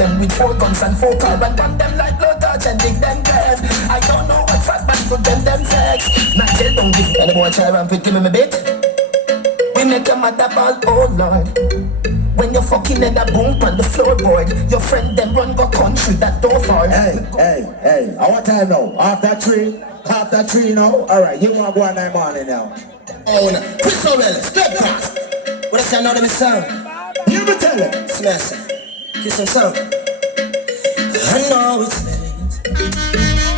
them with 4 guns and 4 cars and burn them like blood touch and dig them dead. I don't know what fat man put them sex. Not tell don't give any boy try and put him in my bed. We make a mother ball, oh Lord. When you're fucking in a boom on the floorboard, your friend them run go country that door for. Hey, our time now. After 3 now. Alright, you want to go on that morning now. Oh no, Chris O'Reilly, step fast. What I say now to me son? You be tell him. Smash it. Kiss him son. I know it's late.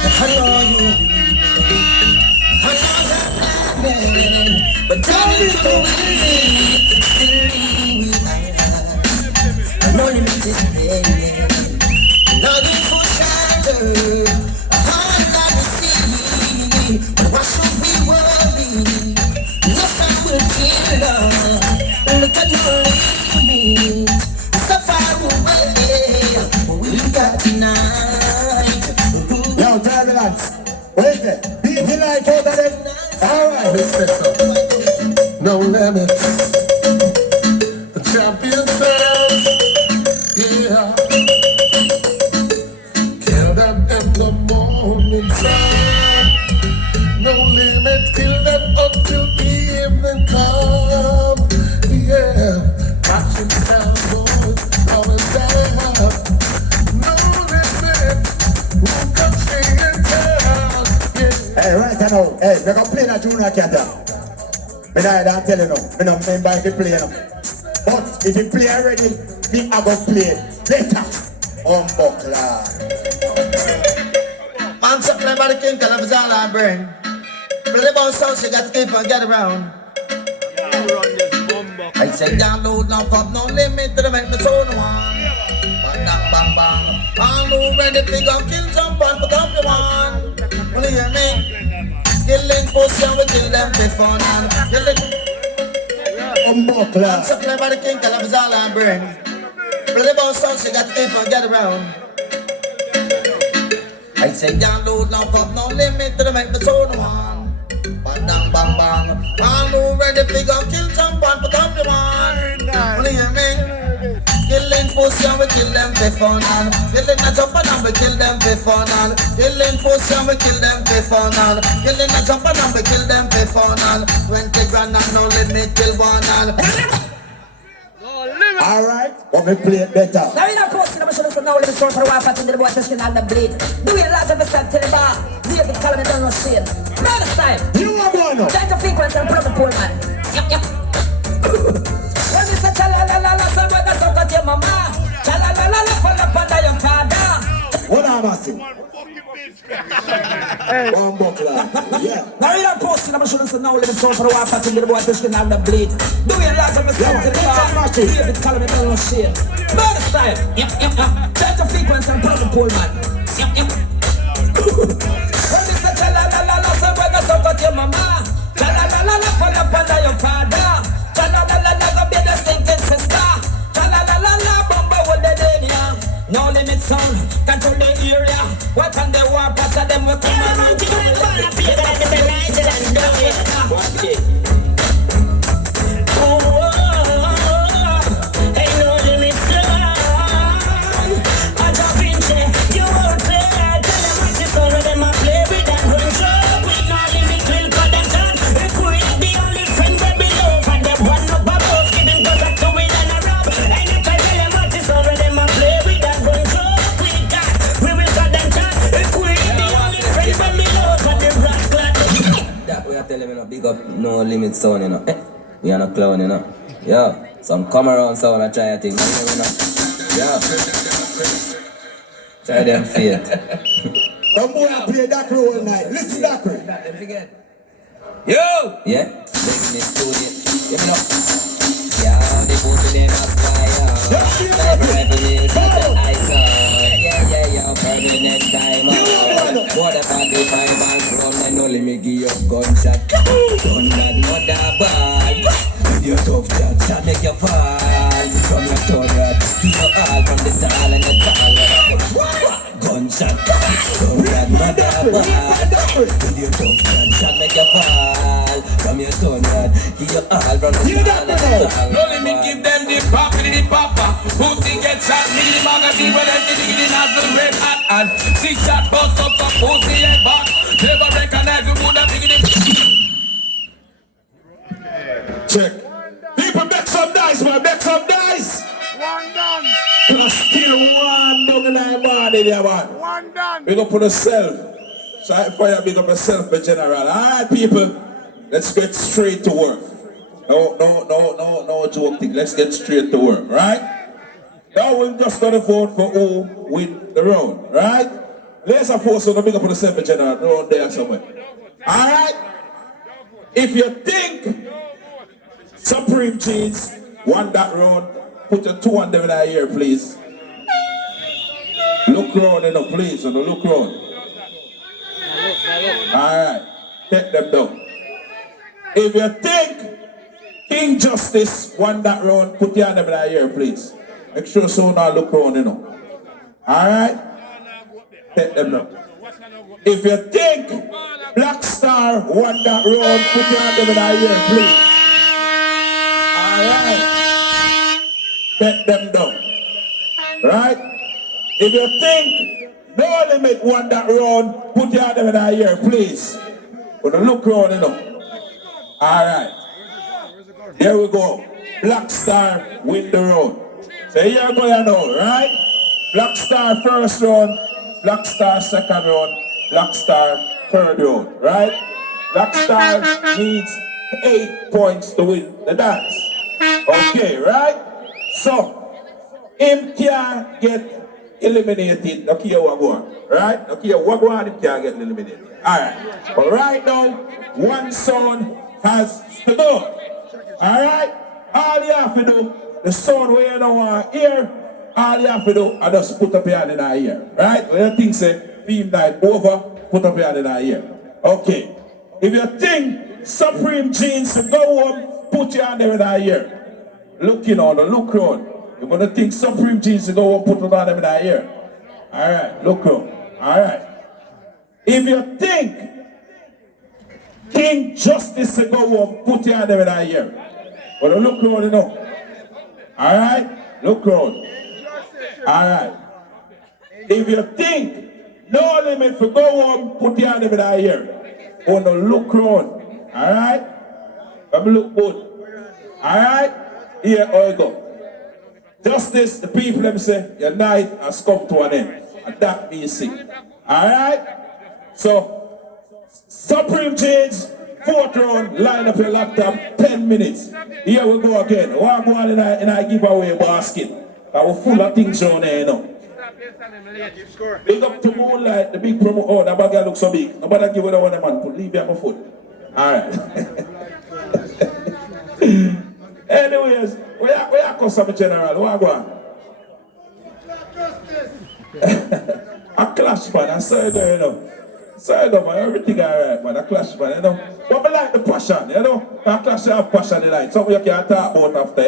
I know you. I know that man. But tell me you no limit is pain. Nothing for shadow. All that we see. But why should we worry? Nothing will kill us. Look at you leaving. So far away. We got tonight. Yo, turbulence. What is it? Beat the light out of it. Alright. No limits. The champion says, yeah. Kill them in the morning sun. No limit, kill them until evening come. Yeah. Watching sound boys coming down. No limit, who can stay in town. Yeah. Hey, right now. Hey, we're going to play that tune like that. I don't tell you no. I don't remember if you play no. But if you play already, me I go play better. Buckler. Man, something about the king, cause that's all I bring. Play the ball sound, she got to keep and get around. I say download, no pop, no limit to the make me so no one. Bang, bang, bang, bang. All who ready to go kill someone, but up the one. Will you hear me? Killing pussy and we kill them before now. Buckler. Man, something about the king, cause that's all I bring. Play the ball sound, she got to keep and get around. I say download, no pop, no limit to the make me so no one. Bang, bang, bang, bang. All who ready to go kill someone, but up the one. Will you hear me? Killing pussy and we kill them before now. Killing a jumper and we kill them before now. Killing pussy and we kill them before now. Killing a jumper and we kill them before now. 20 grand and no limit till one now. Alright, let me play it better. Now you're not posting, I'm sure there's no limit for a while, but the boy touching all the blade. Do you lot of the set to the bar? David Calamity don't know shit. Brother style. You are going up. Check the frequency and plug the pole man. Yep. When you say cha-la-la-la-la, so what the fuck got your mama? Cha-la-la-la-la, fall up under your father. What am I saying? Buckler. Yeah. Now you're not posting, I'm sure there's no limit for a while, but the boy touching all the blade. Do you lot of the set to the bar? David Calamity don't know shit. Brother style. Yep. Check the frequency and plug the pole man. Yep. When you say cha-la-la-la-la, so what the fuck got your mama? Cha-la-la-la-la, fall up under your father. Cha-la-la-la-la, go be the stinking sister. Cha-la-la-la-la, bumbo with the dania. No limit sound, control the area. What can they want, part of them will come and do it. Ain't no limit sound. I drop in there, you won't play. Tell them what you saw with them, I play with that control. With no limit, will cut them down. If we the only friend we below, and them one up above, give them cause I come with and a rub. And you can tell them what you saw with them, I play with that control. With that, we will cut them down. If we the only friend we below, and them rascal. That we are telling me no big up, no limit sound, you know. We are not clown, you know. Yeah, some come around sound and try a thing, you know. Yeah. Try them faith. Come boy, I play that role all night. Listen to that role. Don't forget. Yo! Yeah, making it studio. You know. Yeah, they put it in a fire. Like revenue, see the icon. Yeah, permanent diamond. What a 45 and from and only me give you gunshot. Done that mother bad. With your tough shot make you fall. From your turret, give you all from the tall and the tall. Gunshot, done that mother bad. With your tough shot make you fall. From your turret, give you all from the tall and the tall. No limit, give them the pop, the papa. Who think get shot, me the magazine where them dig the nozzle red hot and six shot bust up some pussy head back. Never recognize you would have dig the. Check. People make some dice, man. Make some dice. One done. Still one down the line, man. There, man. One done. Big up on yourself. Try fire, big up yourself, my general. Alright, people. Let's get straight to work. No joke thing. Let's get straight to work, right? Now we're just gonna vote for who win the round, right? Let's force on the big up on yourself, my general. Round there somewhere. Alright? If you think Supreme Cheese won that round, put your 2 on them in our ear, please. Look round, please. Look round. Alright, take them down. If you think King Justice won that round, put your hand in our ear, please. Make sure so now look round, Alright? Take them down. If you think Black Star won that round, put your hand in our ear, please. Alright. Take them down. Right? If you think No Limit won that round, put your hand in our ear, please. But look round, Alright. Here we go. Black Star win the round. So here we go, right? Black Star first round, Black Star second round, Black Star third round, right? Black Star needs 8 points to win the dance. Okay, right? So, him can't get eliminated. No care what go on, right? No care what go on, him can't get eliminated. Alright. But right now, one sound has to go. Alright? All you have to do, the sound where you don't want to hear, all you have to do is just put up your hand in our ear. Right? When you think say, theme night over, put up your hand in our ear. Okay. If you think Supreme Jeans to go home, put your hand there in our ear. Look look round. You're going to think Supreme Jeans to go home, put it on them in our ear. Alright, look round. Alright. If you think King Justice to go home, put your hand there in our ear. But look round, Alright? Look round. Alright. If you think No Limit to go home, put your hand there in our ear. Oh no, look round. Alright? Let me look good. Alright? Here I go. Justice, the people them say, your night has come to an end. And that means it. Alright? So, Supreme Change, 4th round, line up your laptop, 10 minutes. Here we go again. We're going in a giveaway basket. We're full of things on there, Big up to Moonlight, the big promo. Oh, that bag looks so big. Nobody give it a one man. Leave it at my foot. Alright. Anyways, where are customer general? Where are going? A clash, man. I saw it, Sorry, man. Everything alright, man. A clash, man, But I like the passion, A clash have passion in life. Something you can't talk about after,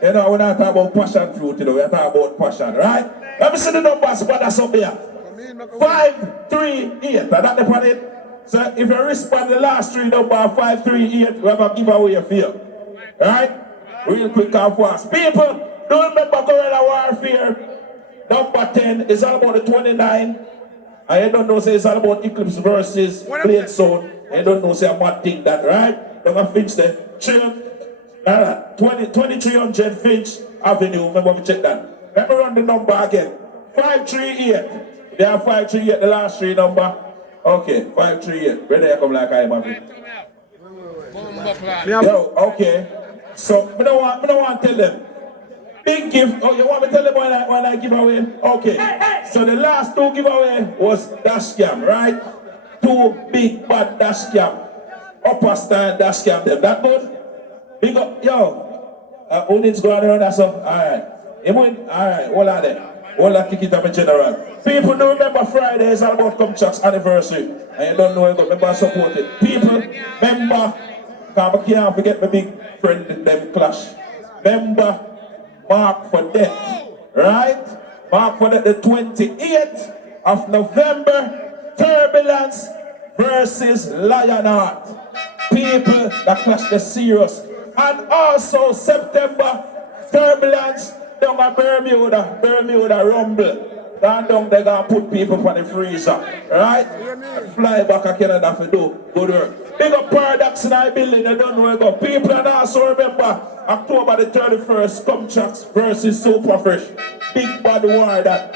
we're not talking about passion fruit, we're talking about passion, right? Let me see the numbers, but that's up here. 5, 3, 8. And that's the point it. So if you respond the last 3 numbers, 5, 3, 8, we have a giveaway for you. Right? Real quick and fast. People, don't remember Guerrilla Warfare. Number 10 is all about the 29. And you don't know, say it's all about Eclipse versus Blade Zone. You don't know, say a mad thing that, right? Don't Finch there. 2300 Finch Avenue. Remember, we check that. Let me run the number again. 538. They have 538, the last 3 number. Okay, 538. Where they come like I am having? Yo, okay. So, I don't want to tell them. Big gift. Oh, you want me to tell them when I give away? Okay. So the last 2 giveaway was dash cam, right? 2 big bad dash cam. Upper stand dash cam them. That good? Big up. Yo. Who needs to go around that stuff? Alright. Alright, hold on there. Hold on, kick it up in general. People don't remember Friday is all about Come Chuck's anniversary. And you don't know it, but remember support it. People, remember, because I can't forget my big friend in them clash. Remember, Mark for Death, right? Mark for Death, the 28th of November, Turbulence versus Lionheart. People, that clash the serious. And also September, Turbulence down at Bermuda rumble. Down they gonna put people for the freezer. Right? Fly back to Canada for do good work. Big up Paradox in our building, they don't know where go. People and also remember October the 31st, Comtracks versus Super Fresh. Big bad war that